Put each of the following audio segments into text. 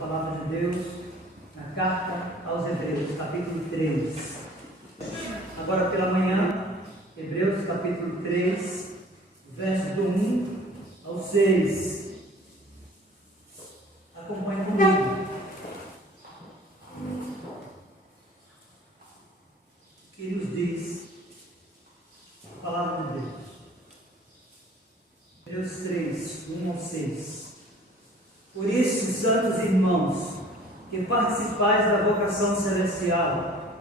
palavra de Deus na carta aos Hebreus, capítulo 3. Agora pela manhã, Hebreus capítulo 3, verso do 1 ao 6. Acompanhe comigo. Que nos diz a palavra de Deus. Hebreus 3, 1 ao 6. Por isso, santos irmãos, que participais da vocação celestial,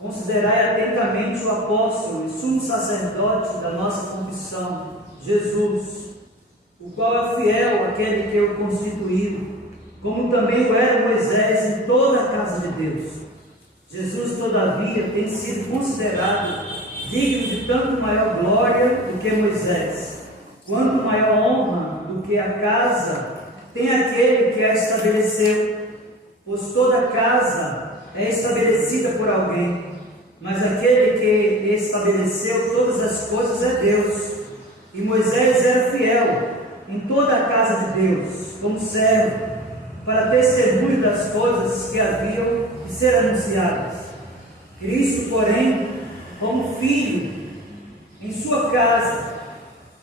considerai atentamente o apóstolo e sumo sacerdote da nossa confissão, Jesus, o qual é fiel àquele que o constituiu, como também o era Moisés em toda a casa de Deus. Jesus, todavia, tem sido considerado digno de tanto maior glória do que Moisés, quanto maior honra do que a casa tem aquele que a estabeleceu, pois toda casa é estabelecida por alguém, mas aquele que estabeleceu todas as coisas é Deus. E Moisés era fiel em toda a casa de Deus, como servo, para testemunho das coisas que haviam de ser anunciadas. Cristo, porém, como filho em sua casa,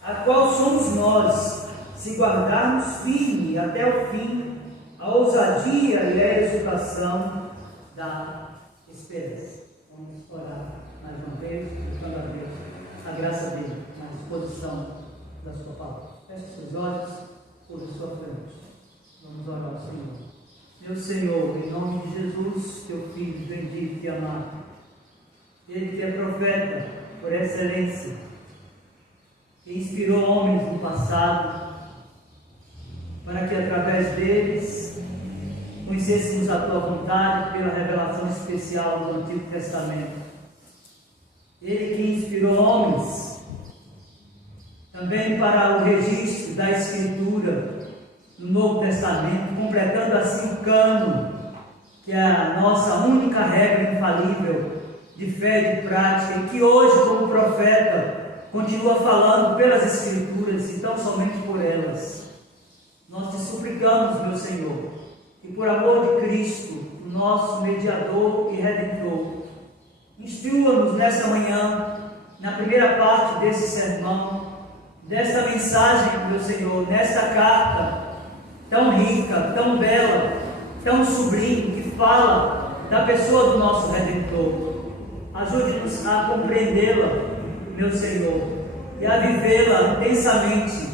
a qual somos nós, se guardarmos firme até o fim a ousadia e a exultação da esperança. Vamos orar mais uma vez, buscando a Deus a graça dele na disposição da sua palavra. Feche seus olhos por sua frente. Vamos orar ao Senhor. Meu Senhor, em nome de Jesus, teu Filho bendito e amado, ele que é profeta por excelência, que inspirou homens no passado, para que através deles conhecêssemos a tua vontade pela revelação especial do Antigo Testamento. Ele que inspirou homens também para o registro da Escritura no Novo Testamento, completando assim o cânon, que é a nossa única regra infalível de fé e de prática, e que hoje, como profeta, continua falando pelas Escrituras e tão somente por elas. Nós te suplicamos, meu Senhor, que por amor de Cristo, o nosso mediador e redentor, instrua-nos nesta manhã, na primeira parte desse sermão, desta mensagem, meu Senhor, nesta carta tão rica, tão bela, tão sublime, que fala da pessoa do nosso Redentor. Ajude-nos a compreendê-la, meu Senhor, e a vivê-la intensamente,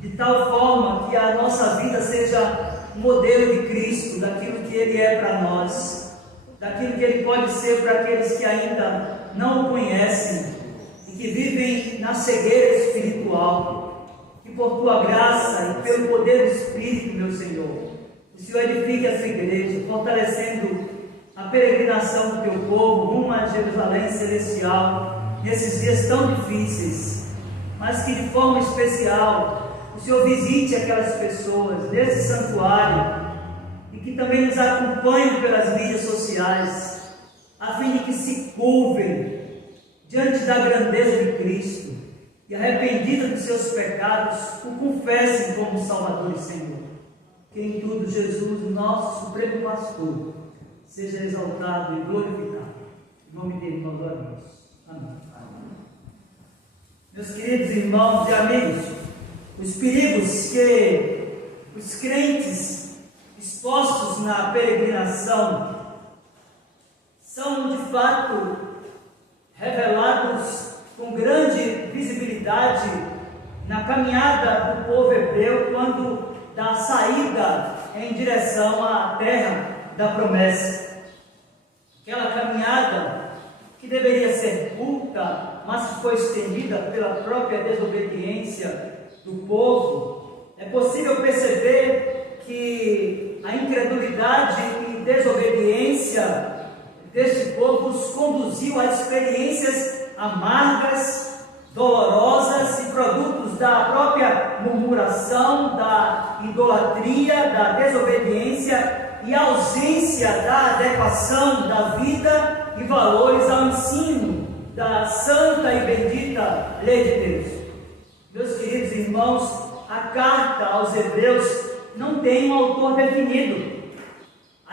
de tal forma que a nossa vida seja um modelo de Cristo, daquilo que Ele é para nós, daquilo que Ele pode ser para aqueles que ainda não o conhecem e que vivem na cegueira espiritual. Que por Tua graça e pelo poder do Espírito, meu Senhor, o Senhor edifique essa igreja, fortalecendo a peregrinação do Teu povo rumo a Jerusalém celestial, nesses dias tão difíceis, mas que de forma especial o Senhor visite aquelas pessoas desse santuário e que também nos acompanhem pelas mídias sociais, a fim de que se curvem diante da grandeza de Cristo e, arrependidos dos seus pecados, o confessem como Salvador e Senhor. Que em tudo Jesus, nosso Supremo Pastor, seja exaltado e glorificado. Em nome dele nós oramos. Amém. Meus queridos irmãos e amigos, os perigos que os crentes expostos na peregrinação são de fato revelados com grande visibilidade na caminhada do povo hebreu quando dá saída em direção à terra da promessa. Aquela caminhada que deveria ser curta, mas que foi estendida pela própria desobediência do povo. É possível perceber que a incredulidade e desobediência deste povo os conduziu a experiências amargas, dolorosas e produtos da própria murmuração, da idolatria, da desobediência e ausência da adequação da vida e valores ao ensino da santa e bendita lei de Deus. Meus queridos irmãos, a carta aos Hebreus não tem um autor definido.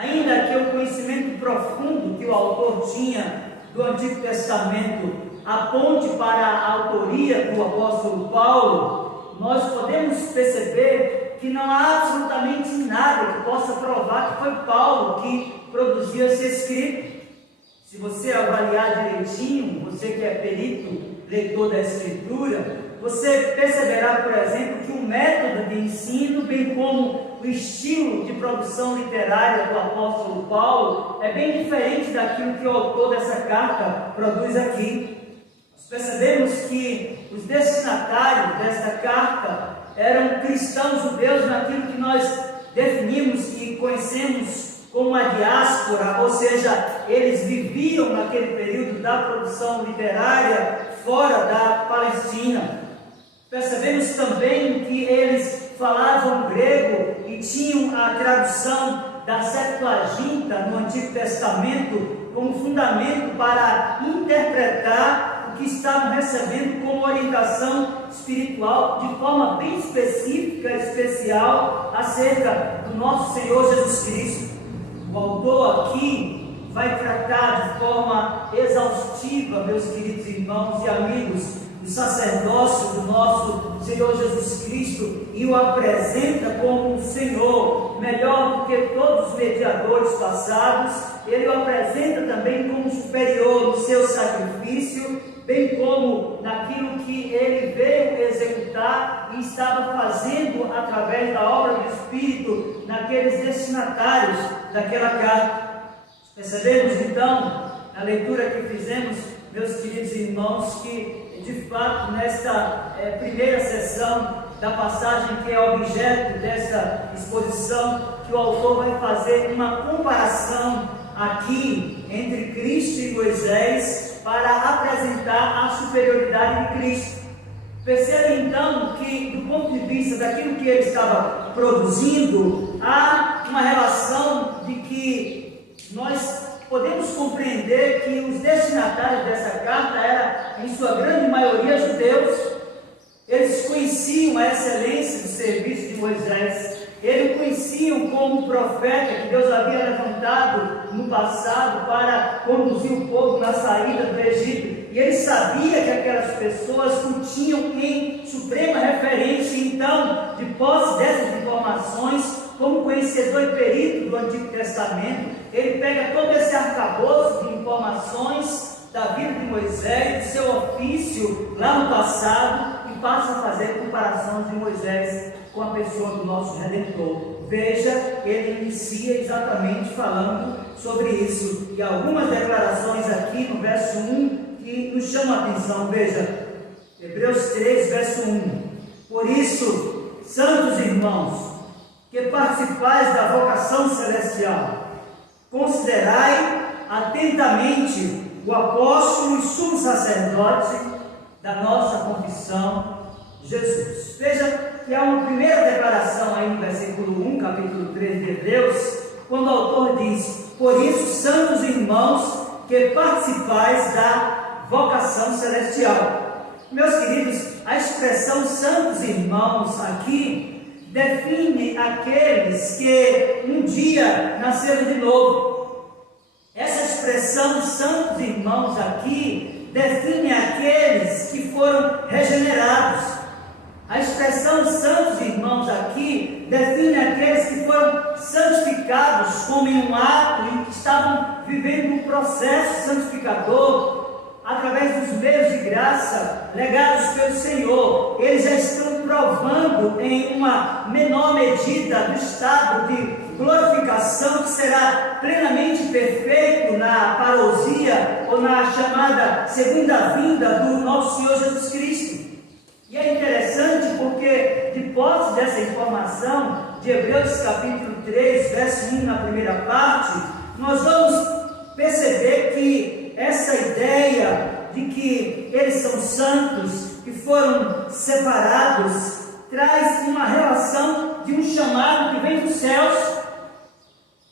ainda que o conhecimento profundo que o autor tinha do Antigo Testamento aponte para a autoria do apóstolo Paulo, nós podemos perceber que não há absolutamente nada que possa provar que foi Paulo que produziu esse escrito. Se você avaliar direitinho, você que é perito, leitor da Escritura, você perceberá, por exemplo, que o método de ensino, bem como o estilo de produção literária do apóstolo Paulo, é bem diferente daquilo que o autor dessa carta produz aqui. Nós percebemos que os destinatários desta carta eram cristãos judeus naquilo que nós definimos e conhecemos como a diáspora, ou seja, eles viviam naquele período da produção literária fora da Palestina. Percebemos também que eles falavam grego e tinham a tradução da Septuaginta no Antigo Testamento como fundamento para interpretar o que estavam recebendo como orientação espiritual de forma bem específica e especial acerca do nosso Senhor Jesus Cristo. O autor aqui vai tratar de forma exaustiva, meus queridos irmãos e amigos, o sacerdócio do nosso Senhor Jesus Cristo e o apresenta como um Senhor melhor do que todos os mediadores passados. Ele o apresenta também como superior no seu sacrifício, bem como naquilo que ele veio executar e estava fazendo através da obra do Espírito naqueles destinatários daquela carta. Percebemos então, na leitura que fizemos, meus queridos irmãos, que de fato nesta primeira sessão da passagem que é objeto desta exposição, que o autor vai fazer uma comparação aqui entre Cristo e Moisés para apresentar a superioridade de Cristo. Percebe então que, do ponto de vista daquilo que ele estava produzindo, há uma relação de que nós podemos compreender que os destinatários dessa carta eram, em sua grande maioria, judeus. Eles conheciam a excelência do serviço de Moisés, eles conheciam como profeta que Deus havia levantado no passado para conduzir o povo na saída do Egito, e ele sabia que aquelas pessoas o tinham em suprema referência. Então, de posse dessas informações, como conhecedor e perito do Antigo Testamento, ele pega todo esse arcabouço de informações da vida de Moisés, do seu ofício lá no passado, e passa a fazer comparações de Moisés com a pessoa do nosso Redentor. Veja, ele inicia exatamente falando sobre isso, e algumas declarações aqui no verso 1 que nos chamam a atenção. Veja, Hebreus 3, verso 1: Por isso, santos irmãos, que participais da vocação celestial, considerai atentamente o apóstolo e sumo sacerdote da nossa confissão, Jesus. Veja que há uma primeira declaração aí no versículo 1, capítulo 3 de Hebreus, quando o autor diz: por isso, santos irmãos, que participais da vocação celestial. Meus queridos, a expressão santos irmãos aqui define aqueles que um dia nasceram de novo. Essa expressão santos irmãos aqui define aqueles que foram regenerados. A expressão santos irmãos aqui define aqueles que foram santificados como em um ato e que estavam vivendo um processo santificador através dos meios de graça legados pelo Senhor. Eles já estão provando em uma menor medida do estado de glorificação que será plenamente perfeito na parousia ou na chamada segunda vinda do nosso Senhor Jesus Cristo. E é interessante porque, de posse dessa informação de Hebreus capítulo 3, verso 1, na primeira parte, nós vamos perceber que essa ideia de que eles são santos, que foram separados, traz uma relação de um chamado que vem dos céus.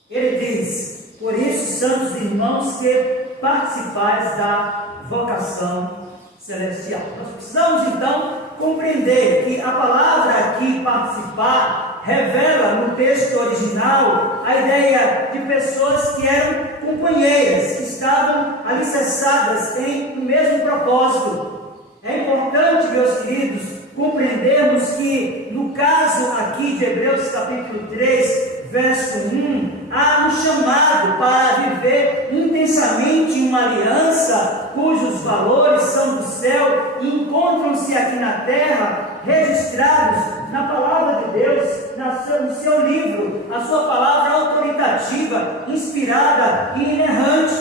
Ele diz: por isso, santos irmãos, que participais da vocação celestial. Nós precisamos então compreender que a palavra aqui, participar, revela no texto original a ideia de pessoas que eram companheiras, que estavam alicerçadas em um mesmo propósito. É importante, meus queridos, compreendermos que no caso aqui de Hebreus capítulo 3, verso 1, há um chamado para viver intensamente uma aliança cujos valores são do céu e encontram-se aqui na terra, registrados na palavra de Deus, no seu livro, a sua palavra autoritativa, inspirada e inerrante.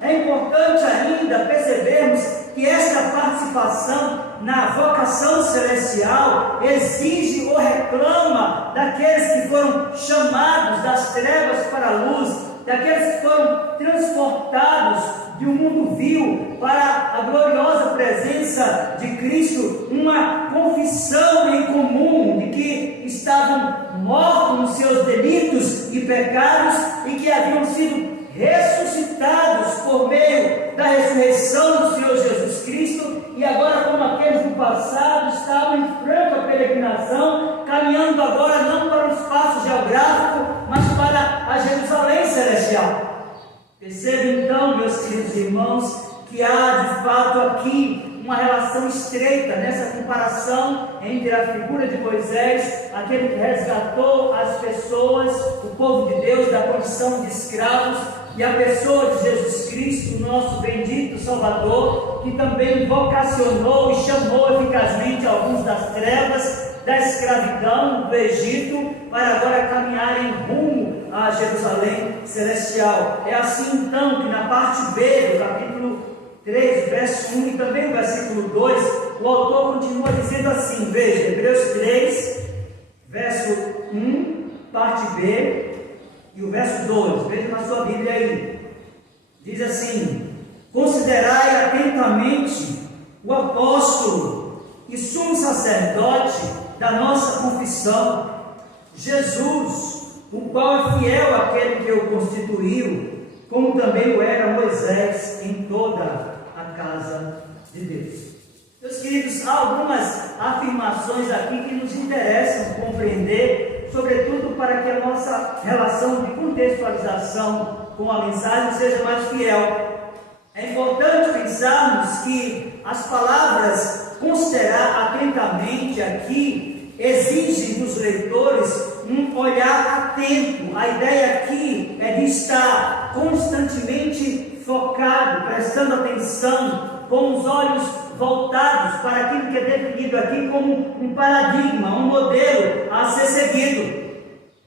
É importante ainda percebermos que esta participação na vocação celestial exige ou reclama daqueles que foram chamados das trevas para a luz, daqueles que foram transportados de um mundo vil para a gloriosa presença de Cristo, uma confissão em comum de que estavam mortos nos seus delitos e pecados e que haviam sido ressuscitados por meio da ressurreição do Senhor Jesus Cristo, e agora, como aqueles do passado, estavam em franca peregrinação, caminhando agora não para o espaço geográfico, mas para a Jerusalém celestial. Perceba então, meus queridos irmãos, que há de fato aqui uma relação estreita nessa comparação entre a figura de Moisés, aquele que resgatou as pessoas, o povo de Deus, da condição de escravos, e a pessoa de Jesus Cristo, nosso bendito Salvador, que também vocacionou e chamou eficazmente alguns das trevas, da escravidão do Egito, para agora caminharem rumo a Jerusalém celestial. É assim então que na parte B do capítulo 3, verso 1 e também o versículo 2, o autor continua dizendo assim, veja, Hebreus 3, verso 1, parte B, e o verso 2, veja na sua Bíblia aí, diz assim: considerai atentamente o apóstolo e sumo sacerdote da nossa confissão, Jesus, o qual é fiel àquele que o constituiu, como também o era Moisés em toda a casa de Deus. Meus queridos, há algumas afirmações aqui que nos interessam compreender, sobretudo para que a nossa relação de contextualização com a mensagem seja mais fiel. É importante pensarmos que as palavras considerar atentamente aqui exigem dos leitores um olhar atento. A ideia aqui é de estar constantemente focado, prestando atenção, com os olhos voltados para aquilo que é definido aqui como um paradigma, um modelo a ser seguido.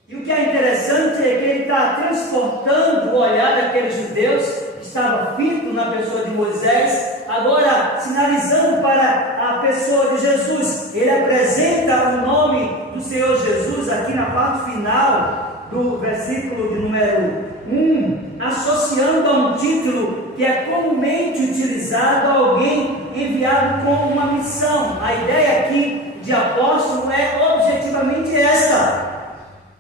E o que é interessante é que ele está transportando o olhar daqueles judeus que estava fito na pessoa de Moisés, agora sinalizando para a pessoa de Jesus. Ele apresenta o nome do Senhor Jesus aqui na parte final do versículo de número 1, associando a um título que é comumente utilizado a alguém enviado com uma missão. A ideia aqui de apóstolo é objetivamente esta.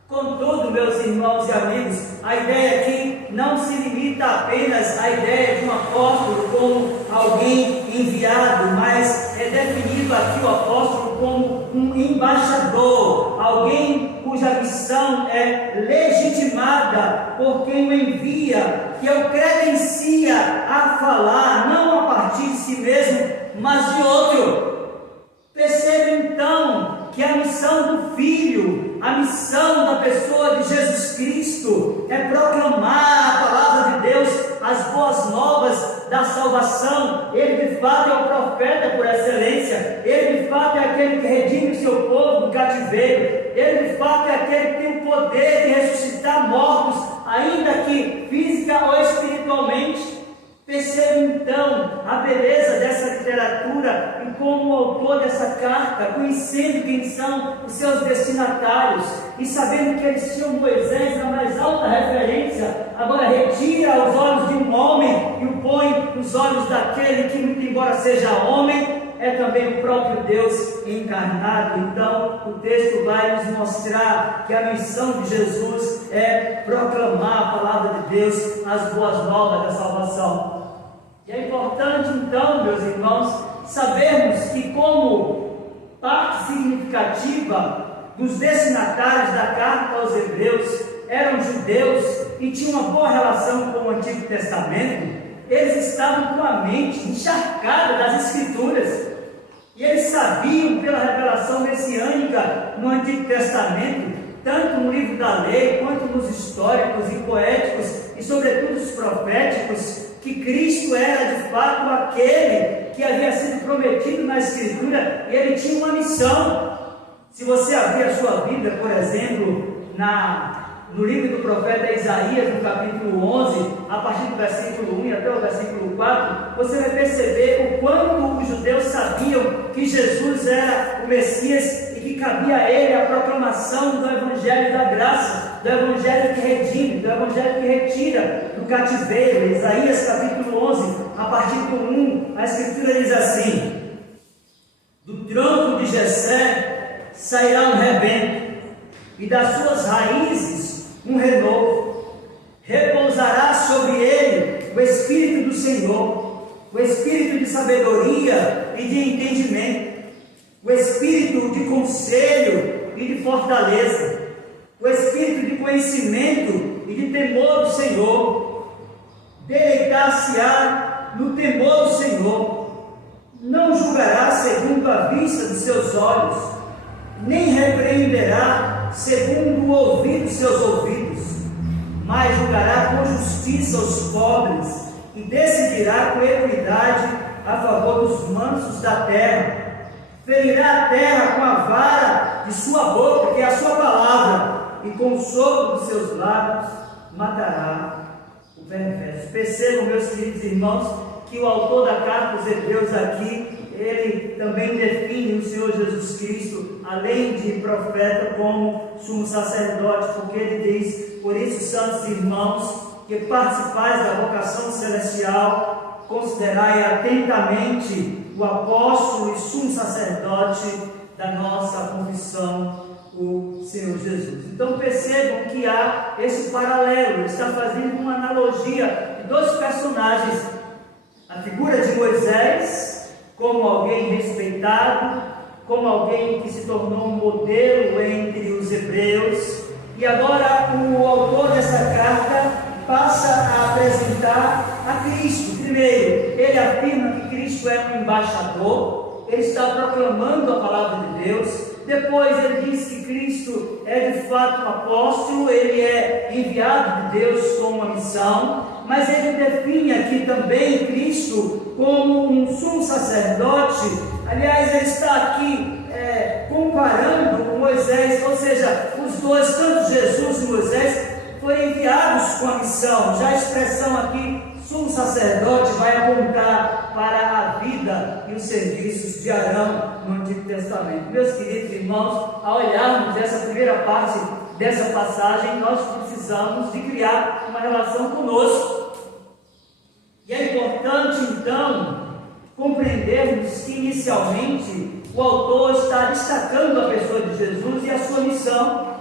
Contudo, meus irmãos e amigos, a ideia aqui não se limita apenas à ideia de um apóstolo como alguém enviado, mas é definido aqui o apóstolo como um embaixador, alguém cuja missão é legitimada por quem o envia, que o credencia a falar, não a partir de si mesmo, mas de outro. Perceba então que a missão do Filho, a missão da pessoa de Jesus Cristo é proclamar a palavra de Deus, as boas novas da salvação. Ele de fato é o profeta por excelência, ele de fato é aquele que redime o seu povo do cativeiro, ele de fato é aquele que tem o poder de ressuscitar mortos, ainda que física ou espiritualmente. Perceba então a beleza dessa literatura e como o autor dessa carta, conhecendo quem são os seus destinatários e sabendo que eles tinham Moisés na mais alta referência, agora retira os olhos de um homem e o põe nos olhos daquele que, muito embora seja homem, é também o próprio Deus encarnado. Então o texto vai nos mostrar que a missão de Jesus é proclamar a palavra de Deus, as boas novas da salvação. E é importante então, meus irmãos, sabermos que como parte significativa dos destinatários da carta aos Hebreus eram judeus e tinham uma boa relação com o Antigo Testamento, eles estavam com a mente encharcada das Escrituras. E eles sabiam pela revelação messiânica no Antigo Testamento, tanto no livro da lei, quanto nos históricos e poéticos, e sobretudo os proféticos, que Cristo era de fato aquele que havia sido prometido na Escritura, e ele tinha uma missão. Se você abrir a sua Bíblia, por exemplo, no livro do profeta Isaías, no capítulo 11, a partir do versículo 1 até o versículo 4, você vai perceber o quanto os judeus sabiam que Jesus era o Messias e que cabia a ele a proclamação do Evangelho da graça, do Evangelho que redime, do Evangelho que retira do cativeiro. Isaías capítulo 11, a partir do 1, a Escritura diz assim: do tronco de Jessé sairá um rebento, e das suas raízes um renovo. Repousará sobre ele o Espírito do Senhor, o Espírito de sabedoria e de entendimento, o Espírito de conselho e de fortaleza, o Espírito de conhecimento e de temor do Senhor. Deleitar-se-á no temor do Senhor, não julgará segundo a vista dos seus olhos, nem repreenderá segundo o ouvido dos seus ouvidos, mas julgará com justiça os pobres e decidirá com equidade a favor dos mansos da terra. Ferirá a terra com a vara de sua boca, que é a sua palavra, e com o sopro dos seus lábios matará o perverso. Percebam, meus queridos irmãos, que o autor da carta aos Hebreus aqui, ele também define o Senhor Jesus Cristo, além de profeta, como sumo sacerdote, porque ele diz: por isso, santos irmãos, que participais da vocação celestial, considerai atentamente o apóstolo e sumo sacerdote da nossa confissão, o Senhor Jesus. Então percebam que há esse paralelo, ele está fazendo uma analogia de dois personagens: a figura de Moisés, como alguém respeitado, como alguém que se tornou um modelo entre os hebreus, e agora o autor dessa carta passa a apresentar a Cristo. Primeiro, ele afirma que Cristo é um embaixador, ele está proclamando a palavra de Deus. Depois ele diz que Cristo é de fato um apóstolo, ele é enviado de Deus com uma missão, mas ele define aqui também Cristo como um sumo sacerdote. Aliás, ele está aqui comparando com Moisés, ou seja, os dois, tanto Jesus e Moisés, foram enviados com a missão. Já a expressão aqui, sumo sacerdote, vai apontar para a vida e os serviços de Arão no Antigo Testamento. Meus queridos irmãos, ao olharmos essa primeira parte dessa passagem, nós precisamos de criar uma relação conosco. E é importante, então, compreendermos que inicialmente o autor está destacando a pessoa de Jesus e a sua missão,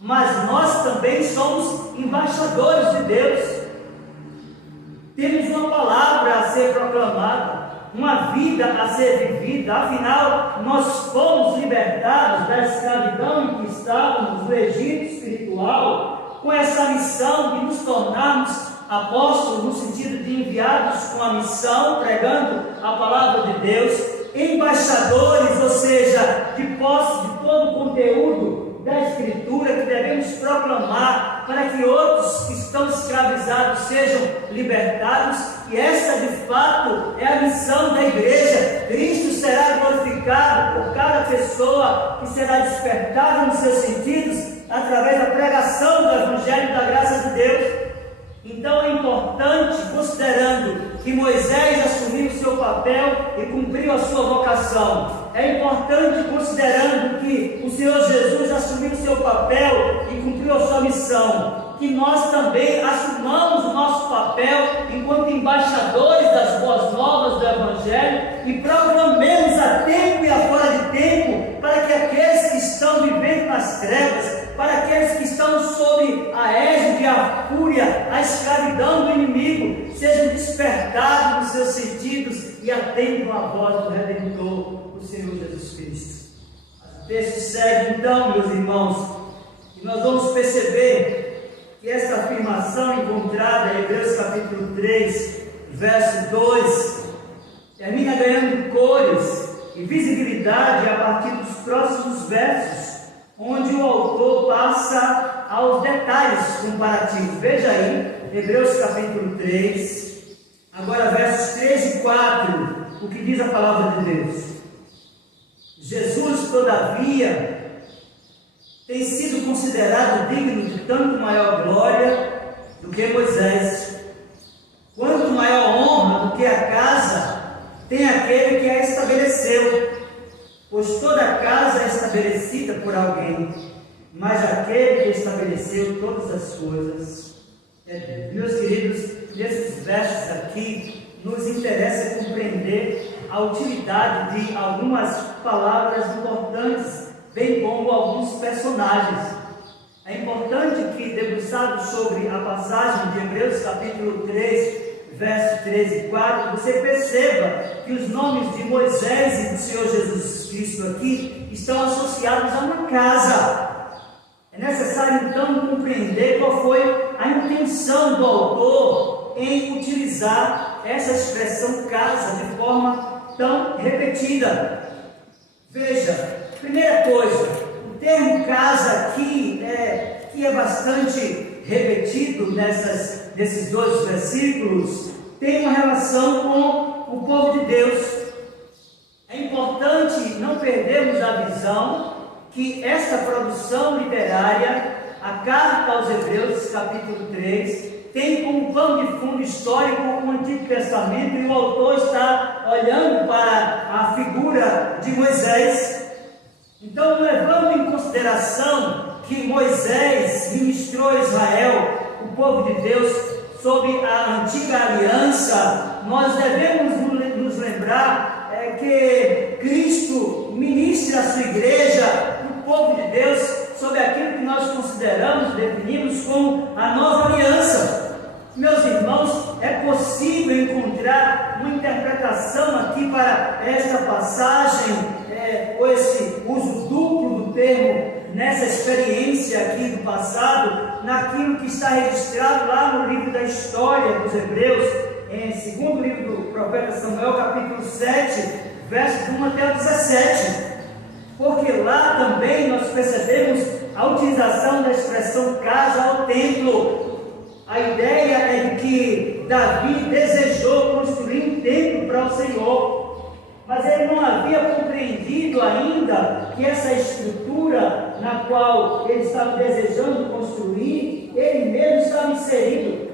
mas nós também somos embaixadores de Deus. Temos uma palavra a ser proclamada, uma vida a ser vivida. Afinal, nós fomos libertados da escravidão em que estávamos no Egito espiritual, com essa missão de nos tornarmos apóstolos, no sentido de enviados com a missão, pregando a palavra de Deus, embaixadores, ou seja, de posse de todo o conteúdo da Escritura que devemos proclamar para que outros que estão escravizados sejam libertados. E essa de fato é a missão da igreja. Cristo será glorificado por cada pessoa que será despertada nos seus sentidos através da pregação do Evangelho da graça de Deus. Então é importante, considerando que Moisés assumiu o seu papel e cumpriu a sua vocação, é importante, considerando que o Senhor Jesus assumiu o seu papel e cumpriu a sua missão, que nós também assumamos o nosso papel enquanto embaixadores das boas novas do Evangelho e proclamemos a tempo e a fora de tempo, para que aqueles que estão vivendo nas trevas, para aqueles que estão sob a égide, a fúria, a escravidão do inimigo, sejam despertados nos seus sentidos e atendam a voz do Redentor, o Senhor Jesus Cristo. texto segue então, meus irmãos, e nós vamos perceber que esta afirmação encontrada em Hebreus capítulo 3, verso 2, termina ganhando cores e visibilidade a partir dos próximos versos, onde o autor passa aos detalhes comparativos. Veja aí, Hebreus capítulo 3, agora versos 3 e 4, o que diz a palavra de Deus. Jesus, todavia, tem sido considerado digno de tanto maior glória do que Moisés, quanto maior honra do que a casa tem aquele que a estabeleceu, pois toda casa é estabelecida por alguém, mas aquele que estabeleceu todas as coisas é Deus. Meus queridos, nesses versos aqui, nos interessa compreender a utilidade de algumas palavras importantes, bem como alguns personagens. É importante que, debruçado sobre a passagem de Hebreus capítulo 3, versos 3 e 4, você perceba que os nomes de Moisés e do Senhor Jesus Cristo aqui estão associados a uma casa. É necessário então compreender qual foi a intenção do autor em utilizar essa expressão casa de forma tão repetida. Veja, primeira coisa, o termo casa aqui que é bastante repetido nesses dois versículos, tem uma relação com o povo de Deus. É importante não perdermos a visão que esta produção literária, a carta aos Hebreus, capítulo 3, tem como pano de fundo histórico o Antigo Testamento, e o autor está olhando para a figura de Moisés. Então, levando em consideração que Moisés ministrou a Israel, o povo de Deus, sob a antiga aliança, nós devemos nos lembrar que Cristo ministra a sua igreja, o povo de Deus, sob aquilo que nós consideramos, definimos como a nova aliança. Meus irmãos, é possível encontrar uma interpretação aqui para esta passagem, ou esse uso duplo do termo nessa experiência aqui do passado, naquilo que está registrado lá no livro da história dos Hebreus, em segundo livro do profeta Samuel, capítulo 7, versos 1 até o 17, porque lá também nós percebemos a utilização da expressão casa ao templo. A ideia é de que Davi desejou construir um templo para o Senhor, mas ele não havia compreendido ainda que essa estrutura na qual ele estava desejando construir, ele mesmo estava inserido.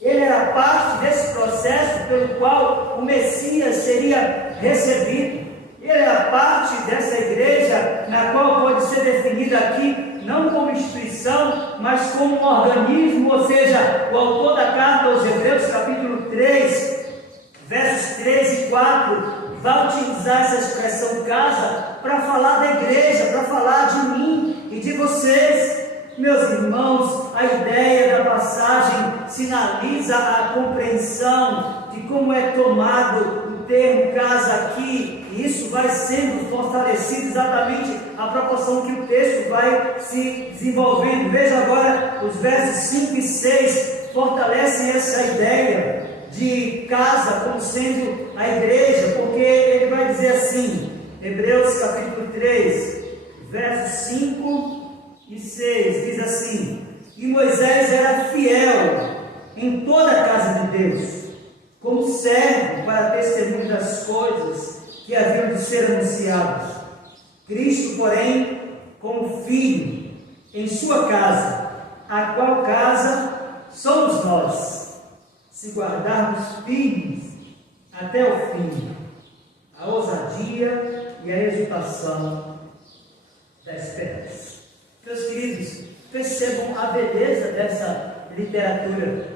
Ele era parte desse processo pelo qual o Messias seria recebido. Ele era parte dessa igreja, na qual pode ser definida aqui não como instituição, mas como um organismo. Ou seja, o autor da carta aos Hebreus, capítulo 3, versos 3 e 4, vai utilizar essa expressão casa para falar da igreja, para falar de mim e de vocês. Meus irmãos, a ideia da passagem sinaliza a compreensão de como é tomado o termo casa aqui, e isso vai sendo fortalecido exatamente à proporção que o texto vai se desenvolvendo. Veja agora os versos 5 e 6, fortalecem essa ideia de casa como sendo a igreja, porque ele vai dizer assim, Hebreus capítulo 3, versos 5 e 6, diz assim: e Moisés era fiel em toda a casa de Deus, como servo para testemunho das coisas que haviam de ser anunciadas. Cristo, porém, como filho em sua casa, a qual casa somos nós, se guardarmos firmes até o fim a ousadia e a exultação da esperança. Meus queridos, percebam a beleza dessa literatura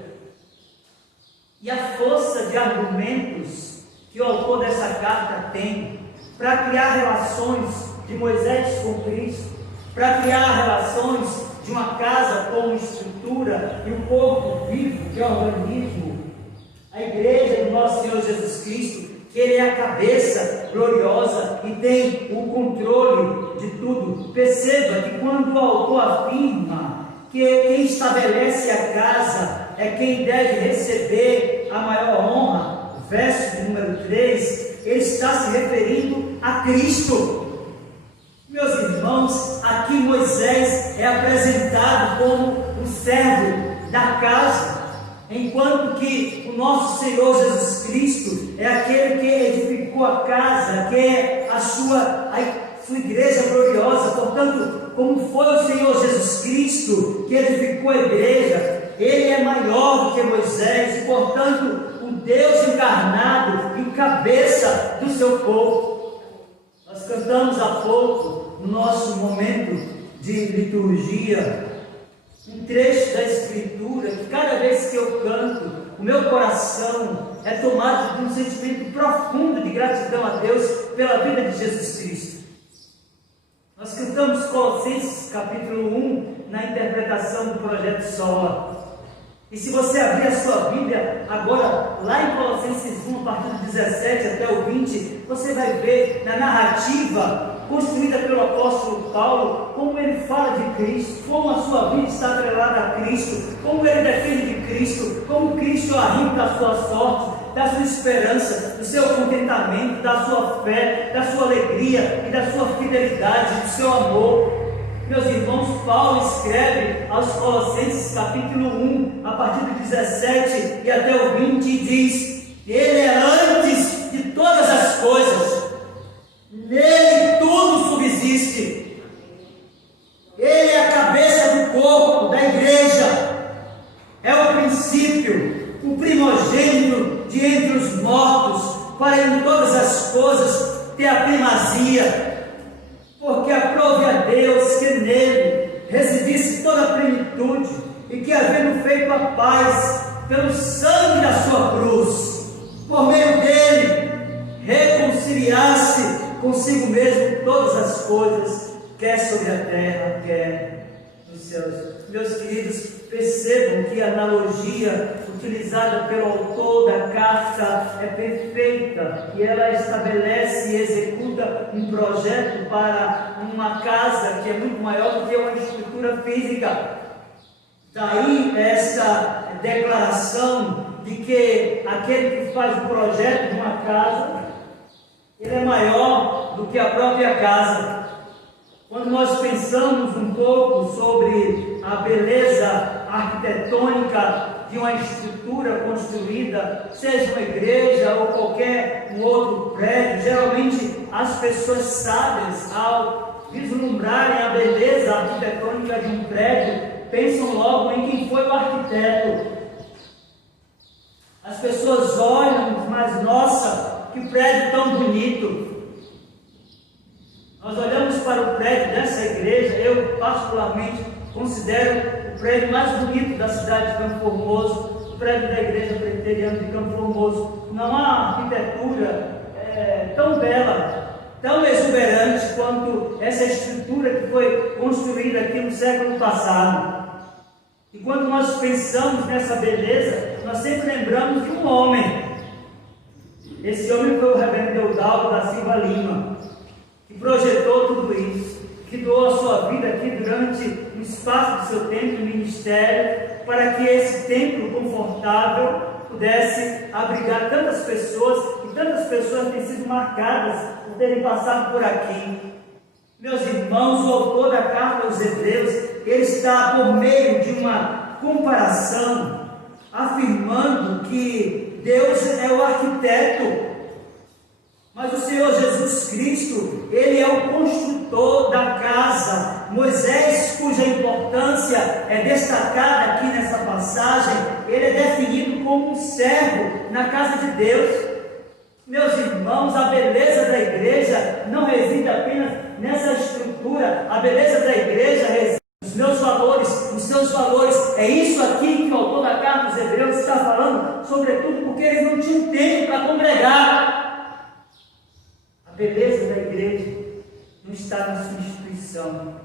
e a força de argumentos que o autor dessa carta tem para criar relações de Moisés com Cristo, para criar relações de uma casa como estrutura e um corpo vivo que é um organismo, a igreja do nosso Senhor Jesus Cristo, que Ele é a cabeça gloriosa e tem o controle de tudo. perceba que quando o autor afirma que quem estabelece a casa é quem deve receber a maior honra, verso de número 3, ele está se referindo a Cristo. Meus irmãos, aqui Moisés é apresentado como o servo da casa, enquanto que o nosso Senhor Jesus Cristo é aquele que edificou a casa, que é a sua igreja gloriosa. Portanto, como foi o Senhor Jesus Cristo que edificou a igreja, ele é maior do que Moisés e, portanto, o Deus encarnado e cabeça do seu povo. Nós cantamos há pouco, no nosso momento de liturgia, um trecho da Escritura que cada vez que eu canto, o meu coração é tomado de um sentimento profundo de gratidão a Deus pela vida de Jesus Cristo. Nós cantamos Colossenses capítulo 1 na interpretação do Projeto Sola. E se você abrir a sua Bíblia agora, lá em Colossenses 1, a partir do 17 até o 20, você vai ver na narrativa construída pelo apóstolo Paulo, como ele fala de Cristo, como a sua vida está atrelada a Cristo, como ele defende de Cristo, como Cristo arriba da sua sorte, da sua esperança, do seu contentamento, da sua fé, da sua alegria e da sua fidelidade, do seu amor. Meus irmãos, Paulo escreve aos Colossenses capítulo 1, a partir do 17 e até o 20, e diz: ele é antes de todas as coisas, nele tudo subsiste, ele é a cabeça do corpo, da igreja, é o princípio, o primogênito de entre os mortos, para em todas as coisas ter a primazia. Porque aprove a Deus que nele residisse toda a plenitude, e que, havendo feito a paz pelo sangue da sua cruz, por meio dele reconciliasse consigo mesmo todas as coisas, quer sobre a terra, quer nos céus. Meus queridos, percebam que a analogia utilizada pelo autor da carta é perfeita, e ela estabelece e executa um projeto para uma casa que é muito maior do que uma estrutura física. Daí essa declaração de que aquele que faz o projeto de uma casa, ele é maior do que a própria casa. Quando nós pensamos um pouco sobre a beleza arquitetônica de uma estrutura construída, seja uma igreja ou qualquer um outro prédio, geralmente as pessoas sábias, ao vislumbrarem a beleza arquitetônica de um prédio, pensam logo em quem foi o arquiteto. As pessoas olham, mas nossa, que prédio tão bonito! Nós olhamos para o prédio dessa igreja, eu particularmente considero o prédio mais bonito da cidade de Campo Formoso, o prédio da Igreja Presbiteriana de Campo Formoso. Não há arquitetura tão bela, tão exuberante quanto essa estrutura que foi construída aqui no século passado. E quando nós pensamos nessa beleza, nós sempre lembramos de um homem. Esse homem foi o reverendo Eudaldo da Silva Lima, que projetou tudo isso, que doou a sua vida aqui durante o espaço do seu tempo e ministério, para que esse templo confortável pudesse abrigar tantas pessoas, e tantas pessoas têm sido marcadas por terem passado por aqui. Meus irmãos, o autor da carta aos Hebreus, ele está por meio de uma comparação, afirmando que Deus é o arquiteto, mas o Senhor Jesus Cristo, ele é o construtor da casa. Moisés, cuja importância é destacada aqui nessa passagem, ele é definido como um servo na casa de Deus. Meus irmãos, a beleza da igreja não reside apenas nessa estrutura, a beleza da igreja reside nos meus valores, nos seus valores. É isso aqui que o autor da carta aos Hebreus está falando, sobretudo porque eles não tinham tempo para congregar. A beleza da igreja não está na sua instituição,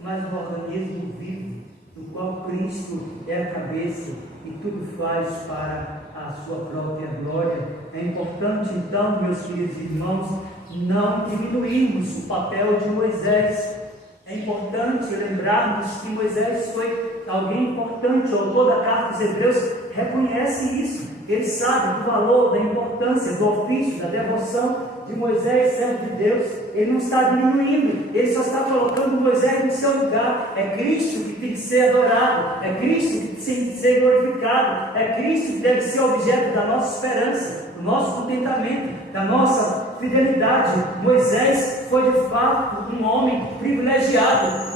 mas no organismo vivo, do qual Cristo é a cabeça e tudo faz para a sua própria glória. É importante, então, meus queridos irmãos, não diminuirmos o papel de Moisés. É importante importante lembrarmos que Moisés foi alguém importante. O autor da carta dos Hebreus reconhece isso. Ele sabe do valor, da importância, do ofício, da devoção de Moisés, servo de Deus. Ele não está diminuindo, ele só está colocando Moisés no seu lugar. É Cristo que tem que ser adorado, é Cristo que tem que ser glorificado, é Cristo que deve ser objeto da nossa esperança, do nosso contentamento, da nossa fidelidade. Moisés foi de fato um homem privilegiado.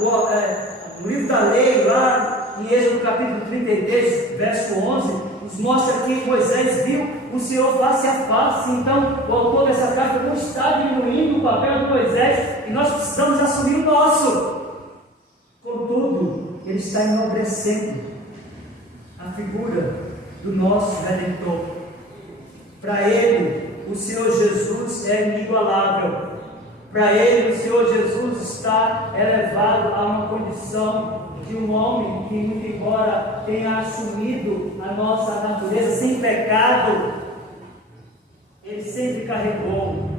No livro da lei, lá em Êxodo capítulo 33, verso 11, nos mostra que Moisés viu o Senhor face a face. Então, o autor dessa carta não está diminuindo o papel de Moisés, e nós precisamos assumir o nosso. Contudo, ele está enobrecendo a figura do nosso Redentor. Para ele, o Senhor Jesus é inigualável. Para ele, o Senhor Jesus está elevado a uma condição de um homem que, muito embora tenha assumido a nossa natureza sem pecado, ele sempre carregou,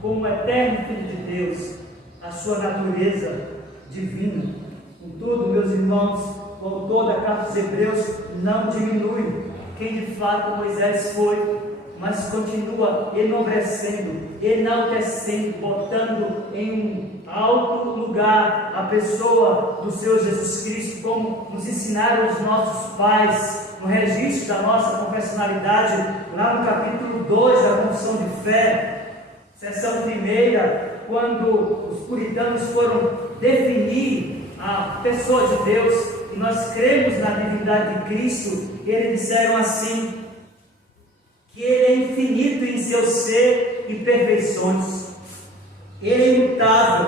como eterno Filho de Deus, a sua natureza divina. Contudo, meus irmãos, o autor da carta dos Hebreus não diminui quem de fato Moisés foi, mas continua enobrecendo, enaltecendo, botando em um alto lugar a pessoa do Senhor Jesus Cristo, como nos ensinaram os nossos pais no registro da nossa confessionalidade, lá no capítulo 2 da Confissão de Fé, seção primeira, quando os puritanos foram definir a pessoa de Deus, e nós cremos na divindade de Cristo, eles disseram assim: que Ele é infinito em seu ser e perfeições, Ele é imutável,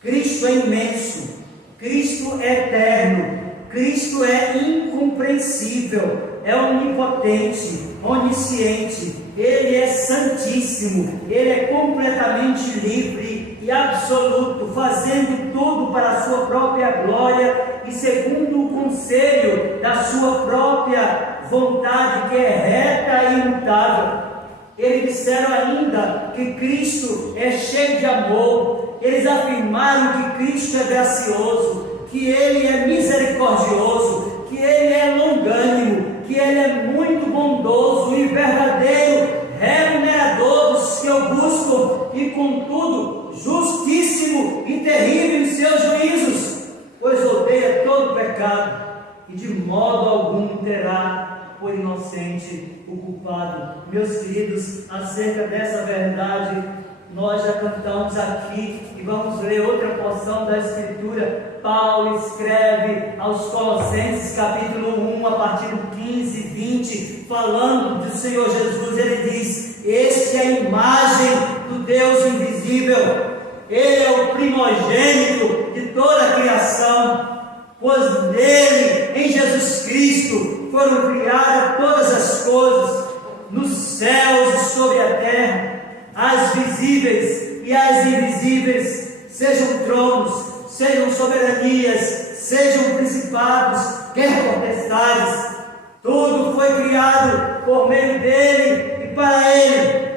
Cristo é imenso, Cristo é eterno, Cristo é incompreensível, é onipotente, onisciente, Ele é santíssimo, Ele é completamente livre e absoluto, fazendo tudo para a sua própria glória e segundo o conselho da sua própria vontade, que é reta e imutável. Eles disseram ainda que Cristo é cheio de amor. Eles afirmaram que Cristo é gracioso, que Ele é misericordioso, que Ele é longânimo, que Ele é muito bondoso e verdadeiro remunerador dos que o buscam, e contudo justíssimo e terrível em seus juízos, pois odeia todo pecado e de modo algum terá por inocente o culpado. Meus queridos, acerca dessa verdade, nós já cantamos aqui e vamos ler outra porção da Escritura. Paulo escreve aos Colossenses, capítulo 1, a partir do 15 e 20, falando do Senhor Jesus. Ele diz: este é a imagem do Deus invisível, Ele é o primogênito de toda a criação, pois nele, em Jesus Cristo, foram criadas todas as coisas, nos céus e sobre a terra, as visíveis e as invisíveis, sejam tronos, sejam soberanias, sejam principados, quer potestades, tudo foi criado por meio dele e para ele.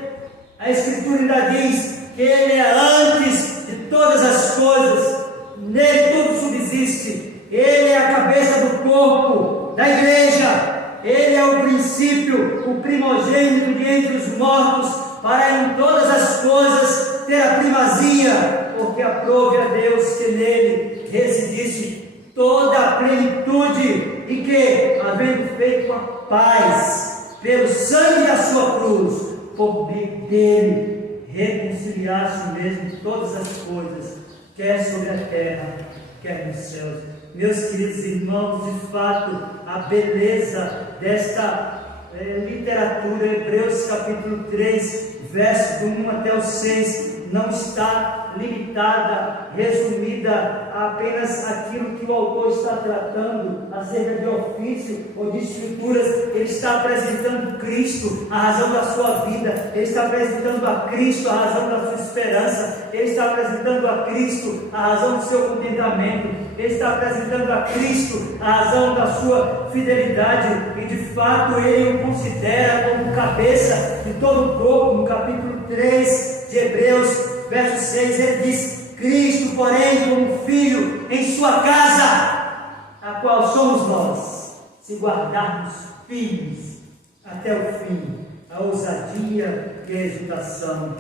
A Escritura ainda diz que ele é antes de todas as coisas, nele tudo subsiste. Ele é a cabeça do corpo, da igreja. Ele é o princípio, o primogênito de entre os mortos, para em todas as coisas ter a primazia, porque aprove a Deus que nele residisse toda a plenitude, e que, havendo feito a paz pelo sangue da sua cruz, por meio dele reconciliasse mesmo todas as coisas, quer sobre a terra, quer nos céus. Meus queridos irmãos, de fato, a beleza desta literatura, Hebreus capítulo 3, verso do 1 até o 6, não está limitada, resumida a apenas aquilo que o autor está tratando acerca de ofício ou de escrituras. Ele está apresentando Cristo, a razão da sua vida. Ele está apresentando a Cristo, a razão da sua esperança. Ele está apresentando a Cristo, a razão do seu contentamento. Ele está apresentando a Cristo, a razão da sua fidelidade, e de fato ele o considera como cabeça de todo o corpo. No capítulo 3 de Hebreus, verso 6, ele diz: Cristo, porém, como filho em sua casa, a qual somos nós, se guardarmos firmes até o fim, a ousadia e a exultação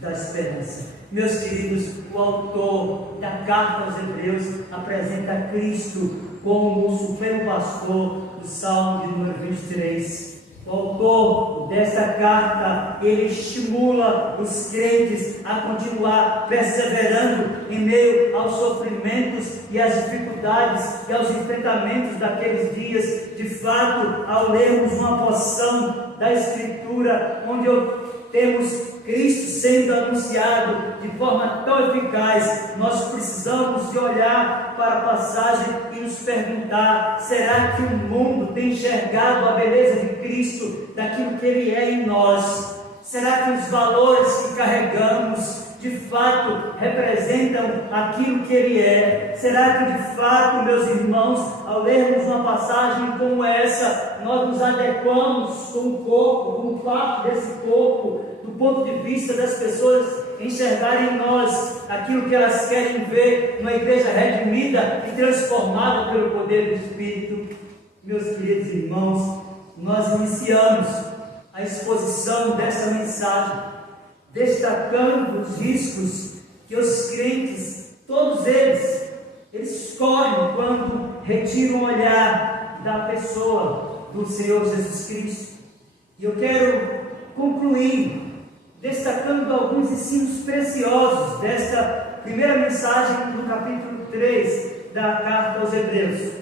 da esperança. Meus queridos, o autor da carta aos Hebreus apresenta Cristo como o supremo pastor do Salmo de número 23. O autor desta carta, ele estimula os crentes a continuar perseverando em meio aos sofrimentos e às dificuldades e aos enfrentamentos daqueles dias. De fato, ao lermos uma porção da Escritura, onde temos Cristo sendo anunciado de forma tão eficaz, nós precisamos de olhar para a passagem e nos perguntar: será que o mundo tem enxergado a beleza de Cristo, daquilo que Ele é em nós? Será que os valores que carregamos de fato representam aquilo que Ele é? Será que de fato, meus irmãos, ao lermos uma passagem como essa, nós nos adequamos com o corpo, com parte desse corpo, do ponto de vista das pessoas enxergarem em nós aquilo que elas querem ver numa igreja redimida e transformada pelo poder do Espírito? Meus queridos irmãos, nós iniciamos a exposição dessa mensagem destacando os riscos que os crentes, todos eles correm quando retiram o olhar da pessoa do Senhor Jesus Cristo. E eu quero concluir destacando alguns ensinos preciosos desta primeira mensagem do capítulo 3 da carta aos Hebreus.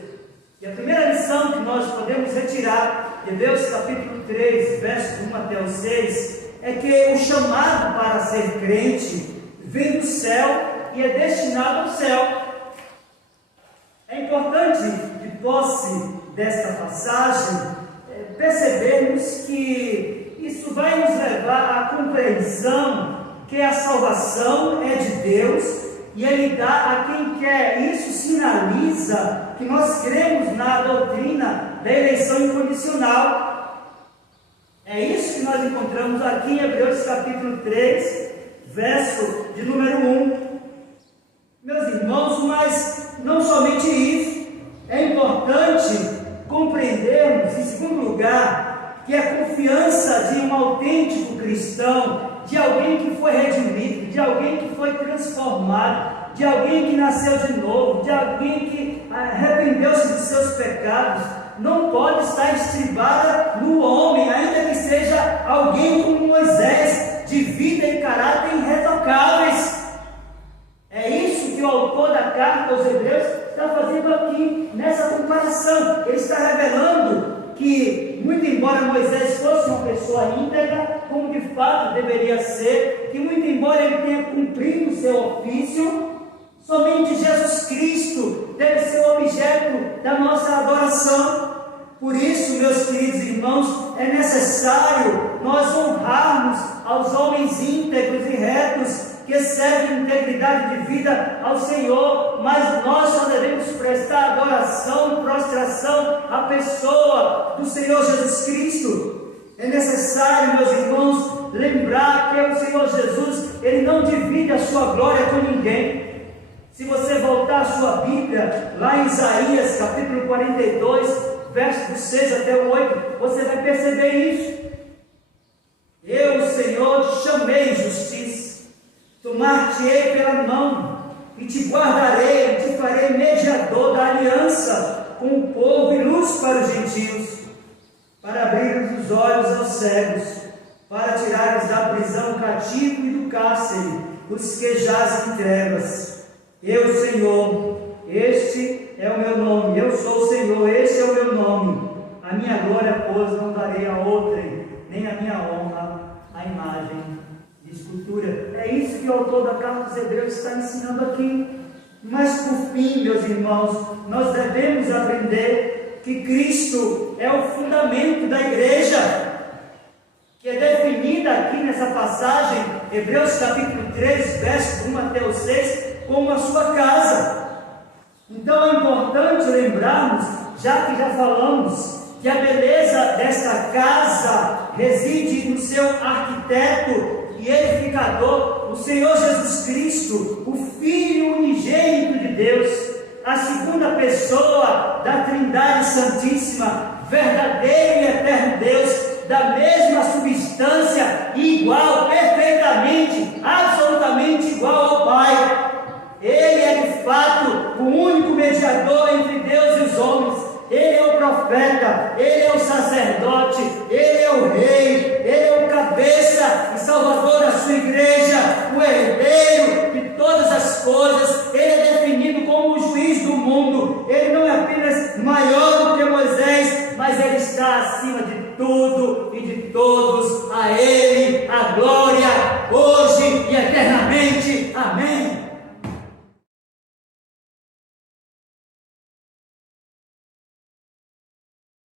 E a primeira lição que nós podemos retirar de Hebreus capítulo 3, versos 1 até o 6, é que o chamado para ser crente vem do céu e é destinado ao céu. É importante, de posse desta passagem, percebermos que isso vai nos levar à compreensão que a salvação é de Deus e Ele dá a quem quer. Isso sinaliza que nós cremos na doutrina da eleição incondicional. É isso que nós encontramos aqui em Hebreus capítulo 3, verso de número 1. Meus irmãos, mas não somente isso, é importante compreendermos, em segundo lugar, que a confiança de um autêntico cristão, de alguém que foi redimido, de alguém que foi transformado, de alguém que nasceu de novo, de alguém que arrependeu-se dos seus pecados, não pode estar estribada no homem, ainda que seja alguém como Moisés, de vida e caráter irretocáveis. É isso que o autor da carta aos Hebreus está fazendo aqui, nessa comparação. Ele está revelando que, muito embora Moisés fosse uma pessoa íntegra, como de fato deveria ser, que muito embora ele tenha cumprido o seu ofício, somente Jesus Cristo deve ser o objeto da nossa adoração. Por isso, meus queridos irmãos, é necessário nós honrarmos aos homens íntegros e retos que servem integridade de vida ao Senhor, mas nós só devemos prestar adoração e prostração à pessoa do Senhor Jesus Cristo. É necessário, meus irmãos, lembrar que o Senhor Jesus, Ele não divide a sua glória com ninguém. Se você voltar a sua Bíblia, lá em Isaías, capítulo 42, versos do 6 até o 8, você vai perceber isso. Eu, Senhor, te chamei em justiça, tomar-te-ei pela mão, e te guardarei, e te farei mediador da aliança com o povo e luz para os gentios, para abrir os olhos aos cegos, para tirares da prisão o cativo e do cárcere os que jazem em trevas. Eu, Senhor, este é o meu nome, eu sou o Senhor, este é o meu nome. A minha glória, pois, não darei a outrem, nem a minha honra à imagem de escultura. É isso que o autor da carta aos Hebreus está ensinando aqui. Mas por fim, meus irmãos, nós devemos aprender que Cristo é o fundamento da igreja, que é definida aqui nessa passagem, Hebreus capítulo 3, versos 1 até o 6, como a sua casa. Então é importante lembrarmos, já que já falamos, que a beleza desta casa reside no seu arquiteto e edificador, o Senhor Jesus Cristo, o Filho unigênito de Deus, a segunda pessoa da Trindade Santíssima, verdadeiro e eterno Deus, da mesma substância, igual, perfeitamente, absolutamente igual ao Pai. Ele é de fato o único mediador entre Deus e os homens. Ele é o profeta, ele é o sacerdote, ele é o rei, ele é o cabeça e salvador da sua igreja, o herdeiro de todas as coisas. Ele é definido como o juiz do mundo. Ele não é apenas maior do que Moisés, mas ele está acima de tudo e de todos. A ele